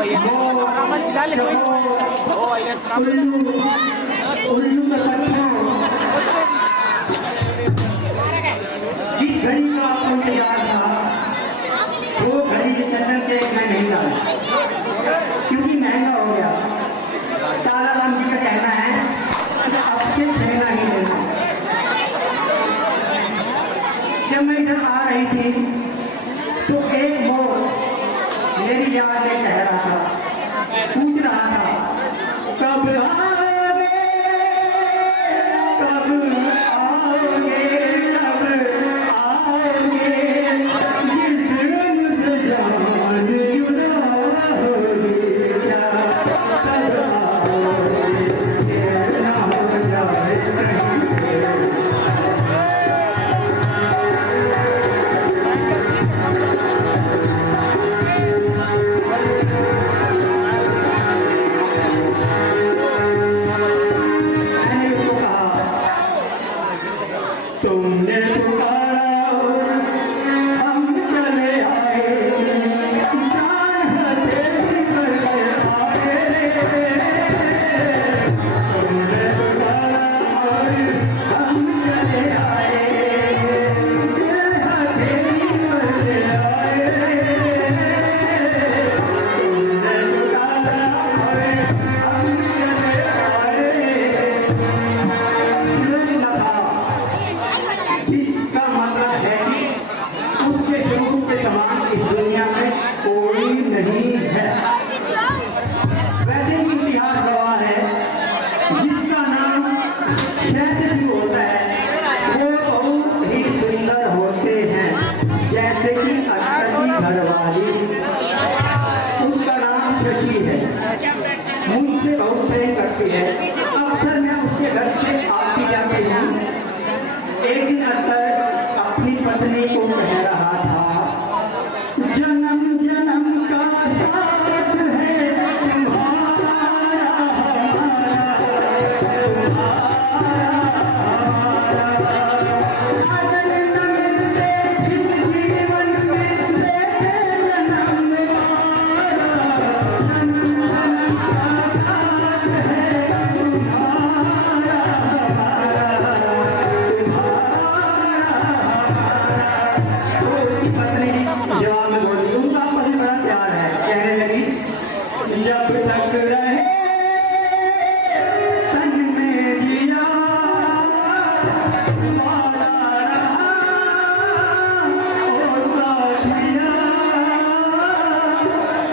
जिस घड़ी का आपको इंतजार था वो घड़ी के चक्कर से मैं नहीं डाला क्योंकि महंगा हो गया। तारा राम जी का कहना है आपसे महंगा ही लेना। जब मैं इधर आ रही थी तो एक मोर मेरी याद में कह रहा था, पूछ रहा था कब आओगे, कब आओगे, कब आओगे, जिस रंग से जान जुदा होगी क्या, कब आओगे, ना हो जाए तुमने पुकारा हम चले आए, जान हथेली करके आए। तुमने पुकारा हम चले आए, दिल हथेली करके आए। तुमने पुकारा हम चले आए। जिसका मतलब है कि उसके गुरु के समान इस दुनिया में कोई नहीं है। वैसे ही इतिहास गवाह है, जिसका नाम शहद होता है वो बहुत ही सुंदर होते हैं, जैसे कि अटकली घरवाली, उसका नाम शशि है। मुझसे बहुत प्रेम करती है। अक्सर मैं उसके घर से आती जाती हूँ। एक दिन अंतर अपनी पत्नी को कह रहा था, जन्म जन्म का साथ है तुम्हारा हमारा, अगर न मिलते इस जीवन में तेरे जन्म हमारा, जन्म जन्म का साथ है तुम्हारा जवाब में बोली, उनका पति बड़ा प्यार है। कहने लगी जब तक रहे तन में जिया तुम्हारा रहा ओ साथिया,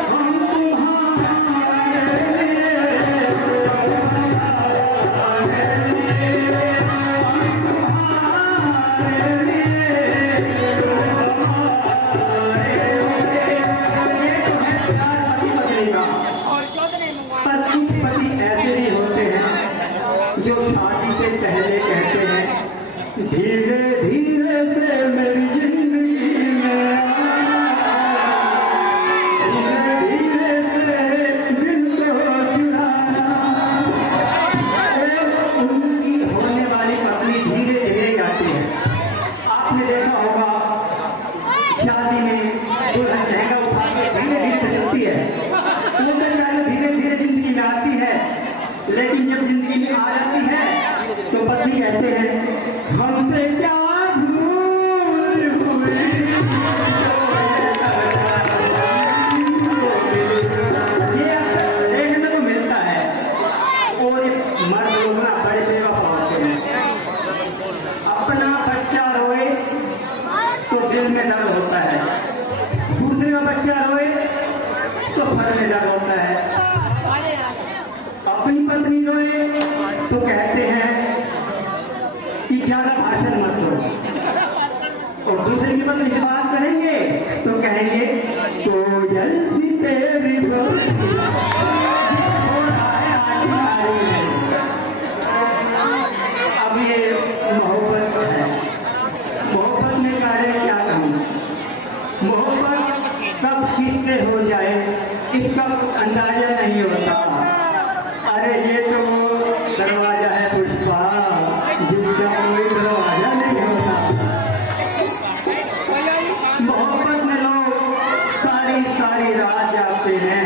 हम तुम्हारे लिए, तुम्हारे लिए, हम तुम्हारे लिए, पति ऐसे ही होते हैं जो शादी से पहले कहते हैं धीरे धीरे से मेरी जिंदगी में आना, धीरे धीरे से दिल को चुराना। उनकी होने वाली पत्नी धीरे धीरे जाती है। आपने देखा होगा शादी में दुल्हन लहंगा उठा के धीरे धीरे चलती है, धीरे धीरे जिंदगी में आती है, लेकिन जब जिंदगी में आ जाती है तो पति कहते हैं हमसे क्या भूल हुई, ये देखने को मिलता है। और मर्द लोग ना बड़े बेवफा होते हैं। अपना बच्चा रोए तो दिल में दर्द होता है, दूसरे का बच्चा रोए तो सर में दर्द होता है। अपनी पत्नी रोए तो कहते हैं कि ज्यादा भाषण मत दो, और दूसरे की पत्नी से बात करेंगे तो कहेंगे तो जल्दी तेरी अब ये मोहब्बत है। मोहब्बत में कार्य क्या कहूँ, मोहब्बत कब किससे हो जाए इसका अंदाजा नहीं होता। अरे ये तो दरवाजा है पुष्पा, जिसका कोई दरवाजा नहीं होता। मोहब्बत में लोग सारी सारी रात जागते हैं,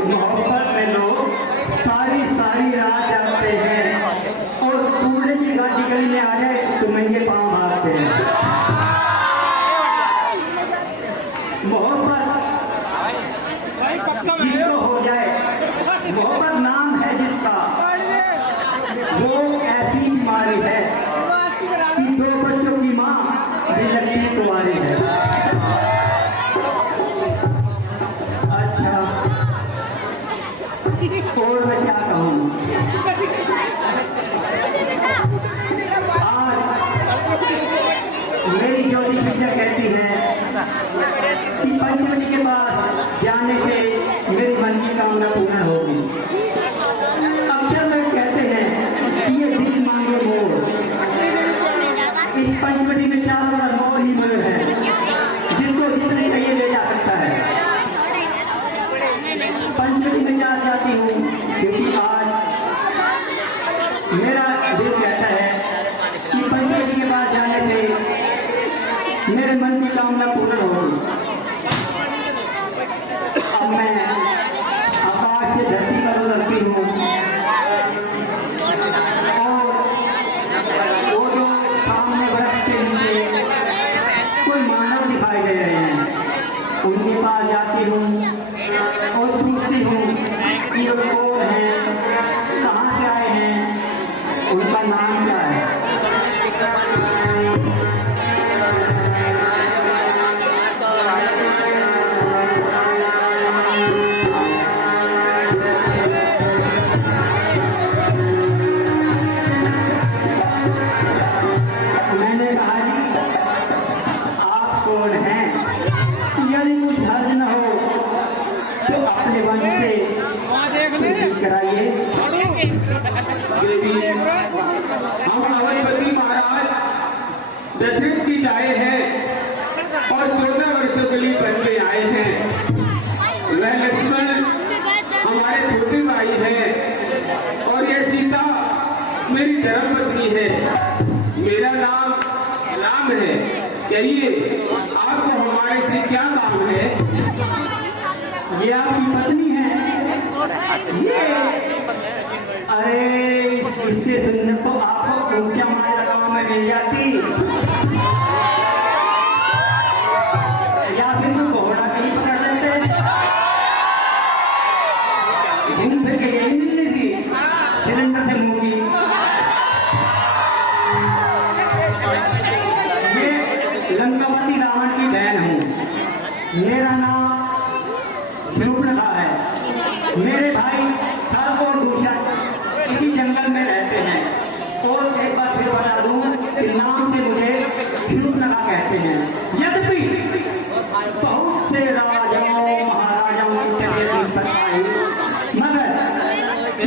मोहब्बत में लोग सारी सारी रात जागते हैं और कूड़े की गाड़ी गली में आ जाए तो नंगे पांव भागते हैं। मोहब्बत जिसको हो जाए, मोहब्बत नाम है जिसका, वो ऐसी बीमारी है कि 2 बच्चों की माँ भी लगती कुंवारी है। अच्छा, और मैं क्या कहूँ, आज मेरी ज्योति विद्या कहती है कि पंचवटी के बाद जाने से मेरी मन की कामना पूर्ण होगी। अक्सर लोग कहते हैं कि ये दिल मांगे मोर, इस पंचवटी में चारों तरफ मोर ही मोर है, जिनको जितने चाहिए ले जा सकता है। पंचवटी में जा जाती हूँ क्योंकि आज मेरा दिल कहता है कि पंचवटी के बाद जाने से मेरे मन की कामना पूर्ण होगी। अब मैं आकाश से धरती पर उतरती हूँ और वो जो सामने वृक्ष के नीचे कोई मानव दिखाई दे रहे हैं, उनके पास जाती हूँ और पूछती हूँ कि वो कौन है, कहाँ से आए हैं, उनका नाम क्या है। मैंने कहा जी, आप कौन हैं? यदि कुछ हर्ज न हो तो अपने वंश से ठीक कराइए। देवी, हम अवधपति महाराज दशरथ की जाए हैं और 14 वर्षों के लिए बन के आए हैं। वह लक्ष्मण हमारे छोटे भाई हैं और यह सीता मेरी धर्म पत्नी है। मेरा नाम राम है। कहिए, आपको हमारे से क्या काम है? ये आपकी पत्नी है? ये अरे, इसके सुनने को आपको ऊंचा माया गांव में मिल जाती, या फिर कोई घोड़ा कहीं पकड़ लेते, घूम फिर के यही मिलती थी सिलेंडर से मुंह की। ये लंकावती रावण की बहन हूँ। मेरा नाम शूर्पणखा है। मेरे भाई थल और दूषण इसी जंगल में रहते हैं और एक बार फिर बता दूं कि नाम से मुझे शूर्पणखा कहते हैं। यद्यपि बहुत से राजाओं महाराजाओं की आई,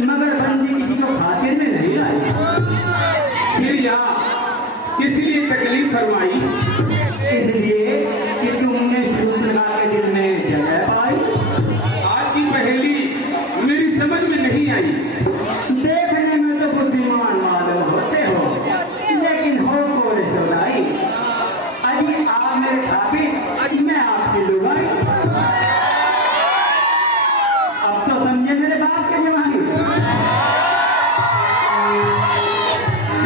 मगर बंदी किसी को खातिर में नहीं लाई। फिर यहाँ किस लिए तकलीफ फरमाई? इसलिए कि तुमने शूर्पणखा के दिल में जगह पाई। आपकी पहेली मेरी समझ में नहीं आई। देखने में तो बुद्धिमान मालूम होते हो, लेकिन हो कौन सुनाई। अजी आप मेरे भाभी, मैं आपकी लुगाई। अब तो समझे मेरे बाप के जवानी।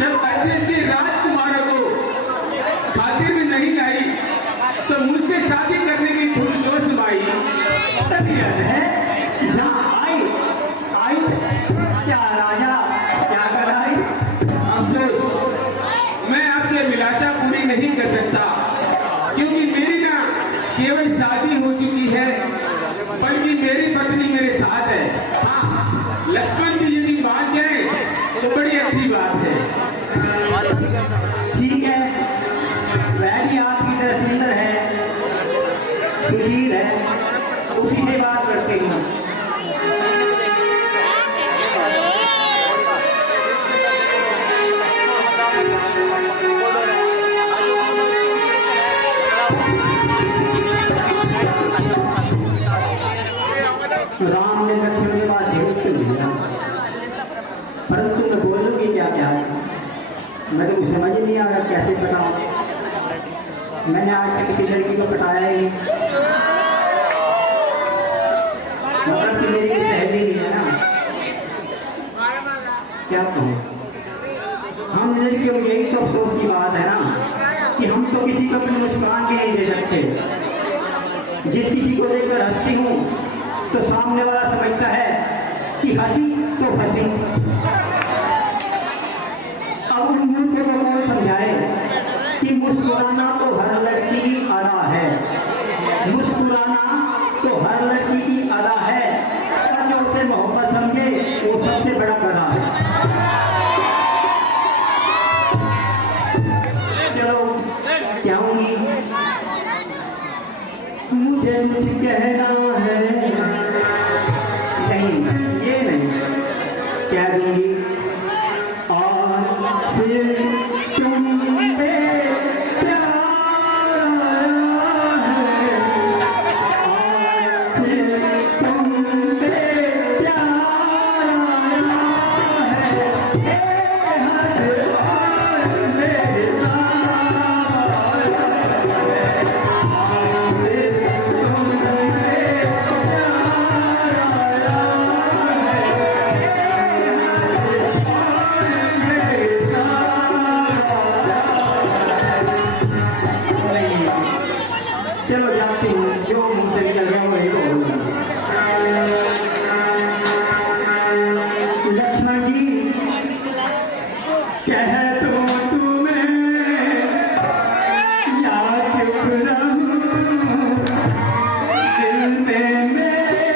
जब अच्छे अच्छे राजकुमारों को खातिर में नहीं आई तो मुझसे शादी करने की थोड़ी दोस्त भाई। तबीयत है जहाँ आई क्या राजा क्या कर आई। अफसोस, मैं आपकी अभिलाषा पूरी नहीं कर सकता क्योंकि मेरी ना केवल शादी हो चुकी है, बल्कि मेरी पत्नी मेरे साथ है। हाँ, लक्ष्मण जी यदि मान जाए तो बड़ी अच्छी बात है। ठीक है, वह भी आपकी तरह सुंदर है, सुशील है, उसी से बात करते हैं। राम ने लक्ष्मण के बाद भेज तो लिया, परंतु मैं बोलूंगी क्या क्या मैं तो समझ नहीं आ रहा कैसे पटाऊं। मैंने आज तक किसी लड़की को पटाया ही, मतलब कि मेरी हम लड़कियों में यही तो अफसोस की बात है ना कि हम तो किसी को अपनी मुस्कान भी नहीं दे सकते। जिस किसी को देखकर हंसती हूँ तो सामने वाला समझता है कि हंसी तो हंसी। अब उन मूर्खों को कौन समझाए कि मुस्कुराना तो हर लड़की की अदा है, मुस्कुराना तो हर लड़की की अदा है, और जो उसे मोहब्बत समझे वो सबसे बड़ा गधा है। चलो कहूंगी मुझे कुछ कहना है, नहीं ये नहीं कह दूंगी और फिर तुम पे प्यार है, और फिर तुम पे प्यार है, हर बार मेरे चलो जाती हूँ, जो मुझसे निकल गया वही तो बोलूंगा। लक्ष्मण जी कह दो तुम्हें या चुप रहूं, दिल में मेरे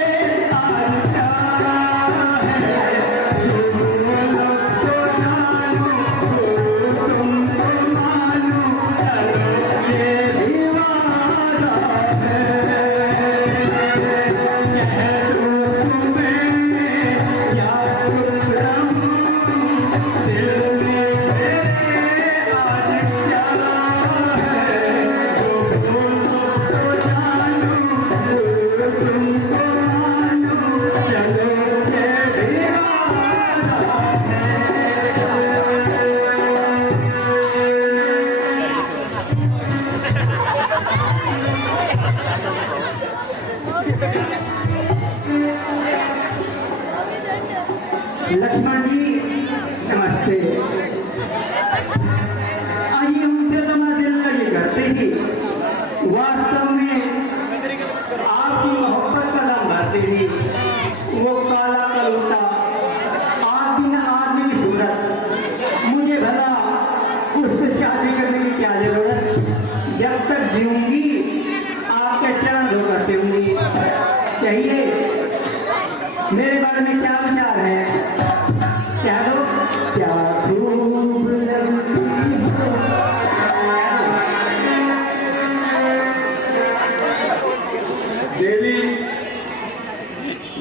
आज प्यार है, तुम बोलो तो जानूं, तुमको मानूं, चलो ये भी वादा है। कह दो तुम्हें या चुप रहूं, दिल में मेरे आज प्यार है, तुम बोलो तो जानूं, तुमको मानूं, चलो ये भी वादा है। लक्ष्मण जी नमस्ते। आइए उनसे तो मैं दिल लगी करती थी, वास्तव में आपकी मोहब्बत का दम भरती थी। वो काला कलूटा आदमी आदमी की सूरत, मुझे भला उससे शादी करने की क्या जरूरत। जब तक जीऊंगी आपके चरण धोकर पीऊंगी। चाहिए मेरे बारे में क्या विचार है, क्या दो क्या खूब लगती हो। देवी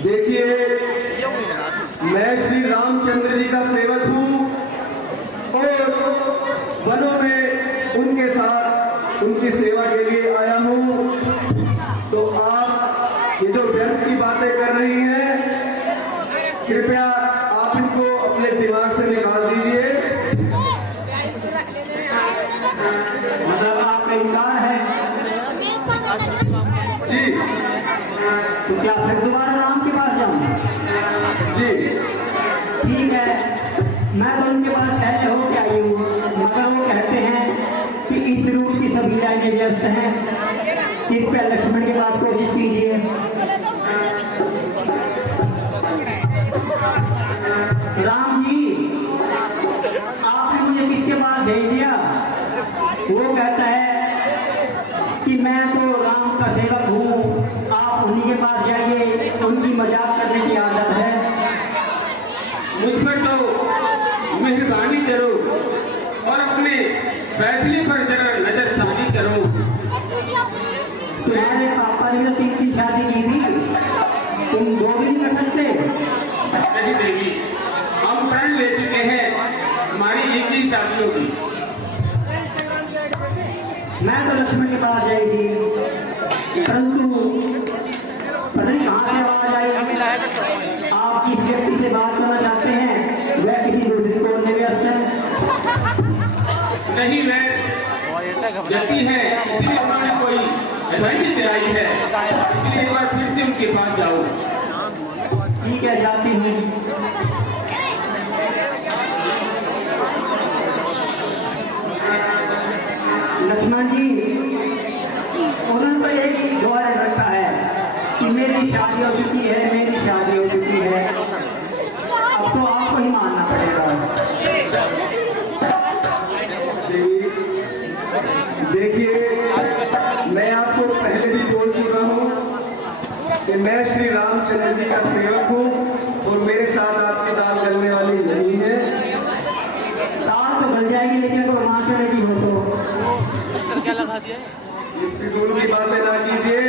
देखिए, मैं श्री रामचंद्र जी का सेवक हूँ और वनों में उनके साथ उनकी सेवा के लिए आया हूँ। तो आप ये जो व्यर्थ की बातें कर रही हैं, कृपया आप इनको अपने दिमाग से निकाल दीजिए। मतलब आपका इनकार है जी तो क्या फिर दोबारा राम के पास जाऊं? जी ठीक है, मैं तो उनके पास पहले होके आई हूँ, मगर वो कहते हैं कि इस रूट की सभी लाइनें व्यस्त हैं, कृपया लक्ष्मण के पास कोशिश कीजिए। राम जी आपने मुझे किसके पास भेज दिया? वो कहता है कि मैं तो राम का सेवक हूँ, आप उन्हीं के पास जाइए, उनकी मजाक करने की आदत है। मुझ पर तो मेहरबानी करो और अपने फैसले पर जरा नजरसानी करो। तुम्हारे पापा ने तो 3 की शादी की थी, तुम 2 भी नहीं कर सकते? नहीं देवी, हम प्रण ले चुके हैं, हमारी एक ही शादी होगी। मैं तो लक्ष्मण के पास जाएगी, परंतु पता नहीं कहाँ से आवाज आई। आप जिस व्यक्ति से बात करना चाहते हैं वह किसी दूसरी को में व्यस्त है। नहीं, वह व्यक्ति है, इसलिए उन्होंने कोई एडवाइस चलाई है, इसलिए एक बार फिर से उनके पास जाओ। ठीक है, जाती हूँ। लक्ष्मण जी उन्होंने तो एक ही द्वार रखा है कि मेरी शादी हो चुकी है, मेरी शादी हो चुकी है। अब तो आपको ही मानना पड़ेगा। देखिए, मैं आपको पहले भी बोल चुका हूँ कि मैं श्री रामचंद्र जी का सेवक हूँ और मेरे साथ आपकी दाल गलने वाली नहीं है। दाल तो गल जाएगी लेकिन अगर माँ चलेगी हो तो क्या लगा दिया? फिजूल की बातें ना कीजिए।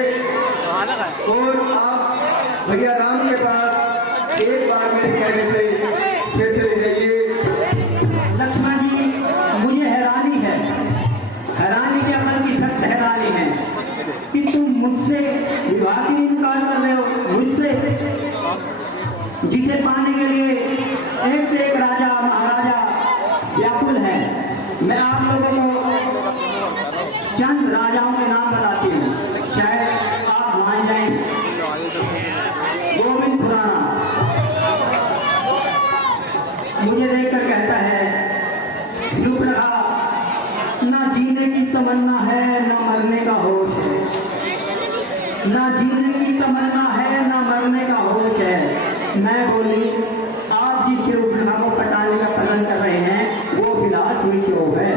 और आप भैया राम के पास एक बार मेरे कहने से फिर चले जाइए। लक्ष्मण जी मुझे हैरानी है, हैरानी के अमल की सख्त हैरानी है कि तुम मुझसे विवाह की इनकार कर रहे हो, मुझसे जिसे पाने के लिए एक से एक राजा महाराजा व्याकुल है। मैं आप लोगों को चंद राजाओं के नाम बताती हूँ, शायद आप मान जाएं। गोविंद खुराना मुझे देखकर कहता है लुकड़ा ना जीने की तमन्ना है ना मरने का होश है, ना जीने की तमन्ना है ना मरने का होश है। मैं बोली आप जिस शिवप्रभा को पटाने का प्रयत्न कर रहे हैं वो फिलहाल सुनिश्चित है।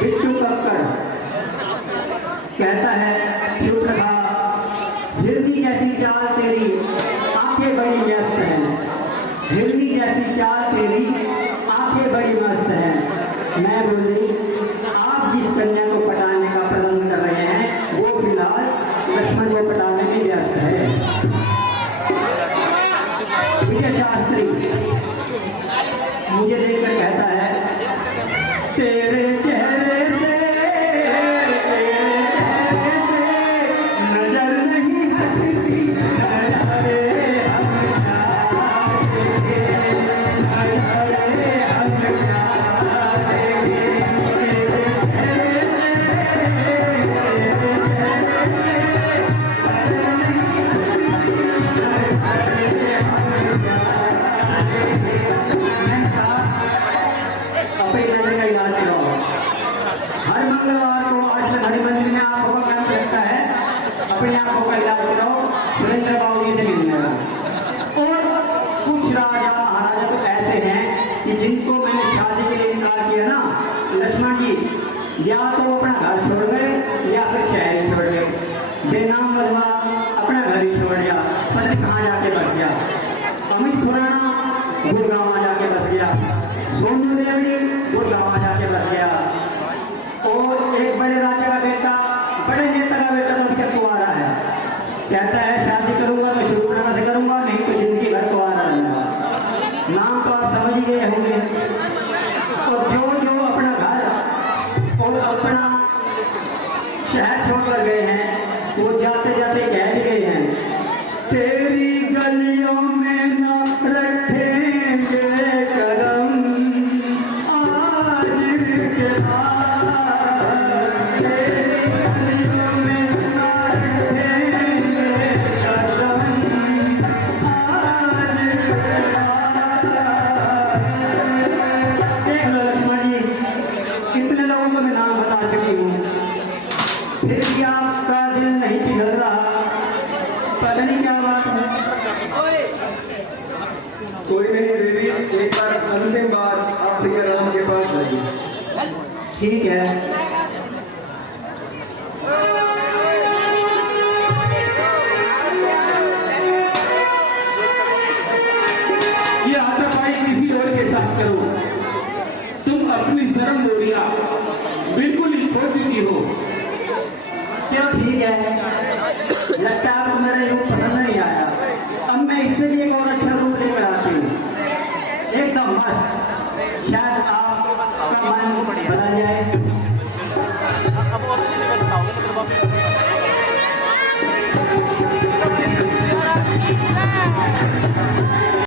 बिट्टू कक्कड़ कहता है शिवप्रभा हिरनी जैसी चाल तेरी आंखें बड़ी व्यस्त हैं, हिरनी जैसी चाल तेरी आंखें बड़ी मस्त हैं। मैं बोली आप जिस कन्या को पटाने का प्रबंध कर रहे हैं वो फिलहाल लक्ष्मण को पटाने में व्यस्त है। विजय शास्त्री मुझे देखकर कहता है तेरे चेहरे से नजर नहीं हटती, नजरे हम जाएंगे, नजरे हम जाएंगे। अपने नजर का इलाज कराओ। हर मंगलवार को आश्रम हरि मंदिर में आंखों का कैंप लगता है, अपनी आंखों का इलाज कराओ, सुरेंद्र बाबू जी से मिलने का। और कुछ राजा महाराजा तो ऐसे हैं कि जिनको मैंने शादी के लिए इनकार किया ना लक्ष्मण जी, या तो अपना घर छोड़ गए या फिर शहर ही छोड़ गए। बेनाम बदमा अपना घर ही छोड़ गया, पता नहीं कहाँ जाके बस गया। अमित खुराना गुड़गांव जाके बस गया, सोनू देवी गुड़गांव जाके बस गया। और एक बड़े राजा का बेटा, बड़े नेता का बेटा तो अभी कुआरा है, कहता है शादी करूंगा तो शिवपुराना से करूंगा, नहीं तो जिंदगी भर कुआरा रहूंगा। नाम तो आप समझ ही गए होंगे। और जो जो अपना घर और अपना शहर छोड़कर गए हैं वो जाते जाते कह भी गए हैं तेरी गलियों में न रखेंगे करम आज के बाद, तेरी गलियों में न रखेंगे करम आज के बाद। देख लो लक्ष्मण जी, कितने लोगों को मैं नाम बता चुकी हूँ, फिर भी आपका दिल नहीं पिघल रहा, पता नहीं क्या बात है। कोई नहीं देवी, एक बार अंतिम बार आप भैया राम के पास जाइए। ठीक है। ये हाथापाई किसी और के साथ करो, तुम अपनी शर्म बोरिया बिल्कुल ही खो चुकी हो। चलो ठीक है, लगता है आपको मेरा रूप पसंद नहीं आया। अब मैं इससे भी एक और अच्छा रूप लेकर आती हूँ, एकदम मस्त, शायद आपका मन बदल जाए।